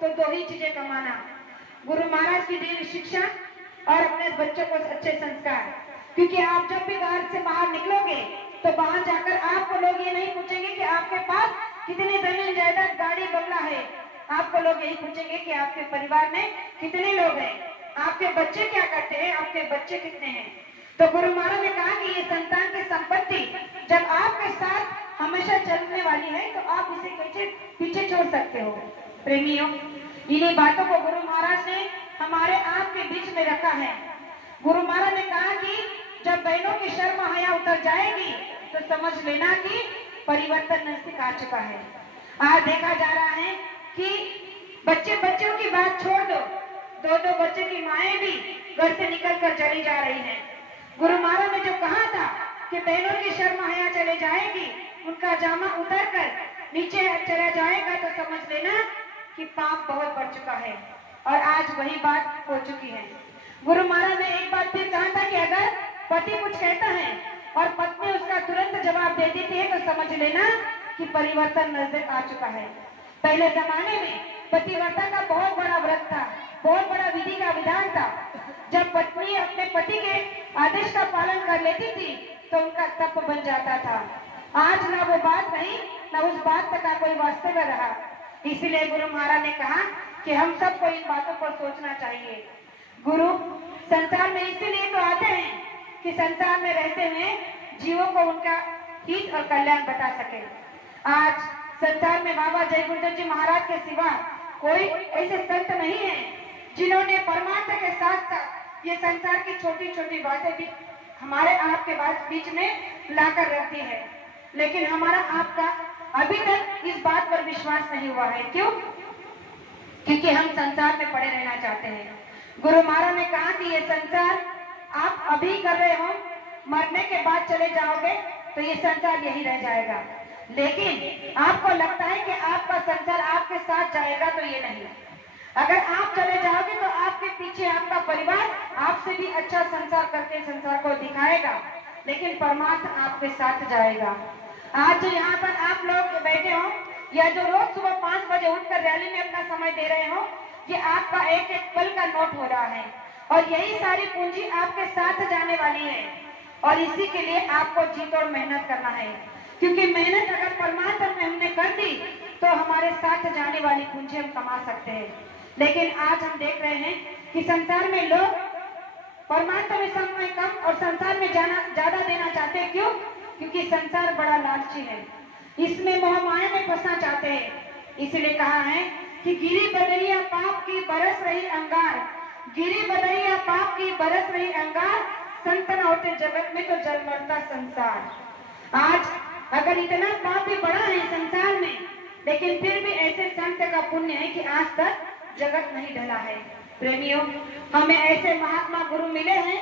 तो दो ही चीजें कमाना, गुरु महाराज की दी शिक्षा और अपने बच्चों को अच्छे संस्कार। क्योंकि आप जब भी घर से बाहर निकलोगे तो बाहर जाकर आपको लोग ये नहीं पूछेंगे कि आपके पास कितनी जमीन जायदाद गाड़ी बंगला है, आपको लोग यही पूछेंगे कि आपके परिवार में कितने लोग हैं, आपके बच्चे क्या करते हैं, आपके बच्चे कितने हैं। तो गुरु महाराज ने कहा कि ये संतान की संपत्ति जब आपके साथ हमेशा चलने वाली है तो आप इसे कैसे पीछे छोड़ सकते हो। प्रेमियों, इन्हीं बातों को गुरु महाराज ने हमारे आपके बीच में रखा है। गुरु महाराज ने कहा कि जब बहनों की शर्म हया उतर जाएगी तो समझ लेना कि परिवर्तन नजदीक आ चुका है। आज देखा जा रहा है कि बच्चों की बात छोड़ दो, दो बच्चे की माएं भी घर से निकलकर चली जा रही हैं। गुरु महाराज ने जो कहा था कि बहनों की शर्म हया चले जाएगी, उनका जामा उतर कर नीचे चला जाएगा, तो समझ लेना कि पाप बहुत बढ़ चुका है। और आज वही बात हो चुकी है। गुरु महाराज ने एक बात फिर कहा था कि अगर पति कुछ कहता है और पत्नी उसका तुरंत जवाब दे देती है तो समझ लेना कि परिवर्तन नजदीक आ चुका है। पहले जमाने में पतिव्रता का बहुत बड़ा व्रत था, बहुत बड़ा विधि का विधान था। जब पत्नी अपने पति के आदेश का पालन कर लेती थी तो उनका तप बन जाता था। आज ना वो बात नहीं, ना उस बात का कोई वास्तव रहा। इसीलिए गुरु महाराज ने कहा कि हम सबको इन बातों पर सोचना चाहिए। गुरु संसार में इसीलिए तो आते हैं कि संसार में रहते हुए जीवों को उनका हित और कल्याण बता सके। आज संसार में बाबा जय गुरुदेव जी महाराज के सिवा कोई ऐसे संत नहीं है जिन्होंने परमात्मा के साथ साथ ये संसार की छोटी छोटी बातें भी हमारे आपके बीच में लाकर रखती है। लेकिन हमारा आपका अभी तक इस बात पर विश्वास नहीं हुआ है। क्यों? क्योंकि हम संसार में पड़े रहना चाहते हैं। गुरु महाराज ने कहा कि ये संसार आप अभी कर रहे हो, मरने के बाद चले जाओगे तो ये संसार यही रह जाएगा। लेकिन आपको लगता है कि आपका संसार आपके साथ जाएगा, तो ये नहीं। अगर आप चले जाओगे तो आपके पीछे आपका परिवार आपसे भी अच्छा संसार करके संसार को दिखाएगा, लेकिन परमात्मा आपके साथ जाएगा। आज जो यहाँ पर आप लोग बैठे हो या जो रोज सुबह 5 बजे उठकर रैली में अपना समय दे रहे हो, ये आपका एक एक पल का नोट हो रहा है और यही सारी पूंजी आपके साथ जाने वाली है। और इसी के लिए आपको जी तोड़ मेहनत करना है, क्योंकि मेहनत अगर परमात्मा में हमने कर दी तो हमारे साथ जाने वाली पूंजी हम कमा सकते हैं। लेकिन आज हम देख रहे हैं कि संसार में लोग परमात्मा में समय कम और संसार में ज्यादा देना चाहते हैं। क्यों? क्योंकि संसार बड़ा लालची है, इसमें मोह माया में फंसना चाहते हैं। इसलिए कहा है कि गिरी बदरिया पाप की बरस रही अंगार, गिरी बदरिया पाप की बरस रही अंगार, संतन होते जगत में तो जल मरता संसार। आज अगर इतना पाप भी बड़ा है संसार में, लेकिन फिर भी ऐसे संत का पुण्य है कि आज तक जगत नहीं ढला है। प्रेमियों, हमें ऐसे महात्मा गुरु मिले हैं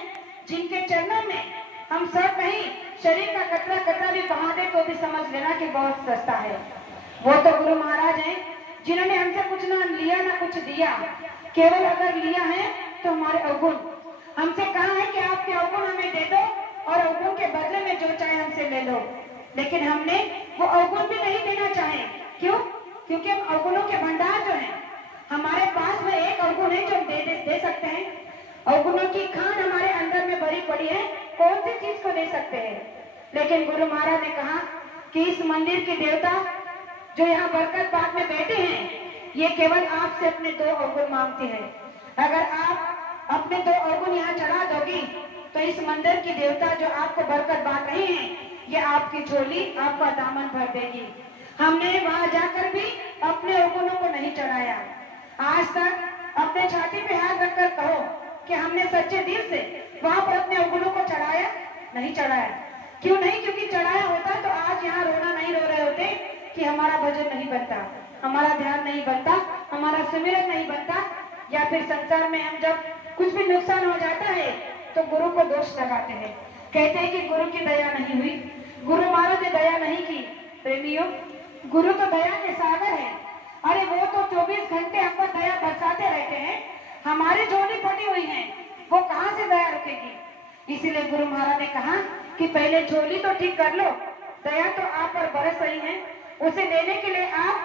जिनके चरणों में हम सब नहीं, शरीर का कतरा कतरा भी बहा दे तो भी समझ लेना कि बहुत सस्ता है। वो तो गुरु महाराज हैं जिन्होंने हमसे कुछ ना लिया ना कुछ दिया, केवल अगर लिया है तो हमारे अवगुण। हमसे कहा है कि आपके अवगुण हमें दे दो और अवगुण के बदले में जो चाहे हमसे ले लो, लेकिन हमने वो अवगुण भी नहीं देना चाहे। क्यों? क्योंकि हम अवगुणों के भंडार जो है हमारे पास में एक अवगुण है जो हम दे सकते हैं। अवगुणों की खान हमारे अंदर में भरी पड़ी है, कौन सी चीज को दे सकते हैं। लेकिन गुरु महाराज ने कहा कि इस मंदिर के देवता जो यहाँ बरकत बाग में बैठे हैं, ये केवल आपसे अपने 2 अवगुण मांगते हैं। अगर आप अपने 2 अवगुण यहाँ चढ़ा दोगी तो इस मंदिर की देवता जो आपको बरकत बांट रहे हैं, ये आपकी झोली, आपका दामन भर देगी। हमने वहां जाकर भी अपने अवगुणों को नहीं चढ़ाया। आज तक अपने छाती पे हाथ रखकर कहो कि हमने सच्चे दिल से वहां पर अपने अवगुणों को चढ़ाया? नहीं चढ़ाया। क्यों नहीं? क्योंकि चढ़ाया होता तो आज यहाँ रोना नहीं रो रहे होते कि हमारा भजन नहीं बनता, हमारा ध्यान नहीं बनता, हमारा सिमरन नहीं बनता, या फिर संसार में हम जब कुछ भी नुकसान हो जाता है तो गुरु को दोष लगाते हैं, कहते हैं कि गुरु की दया नहीं हुई, गुरु महाराज ने दया नहीं की। प्रेमियों, गुरु तो दया के सागर है। अरे वो तो 24 घंटे हमको दया बरसाते रहते हैं, हमारी झोली फटी हुई है, वो कहाँ से दया रखेगी। इसीलिए गुरु महाराज ने कहा कि पहले झोली तो ठीक कर लो, दया तो आप पर बरस रही है, उसे लेने के लिए आप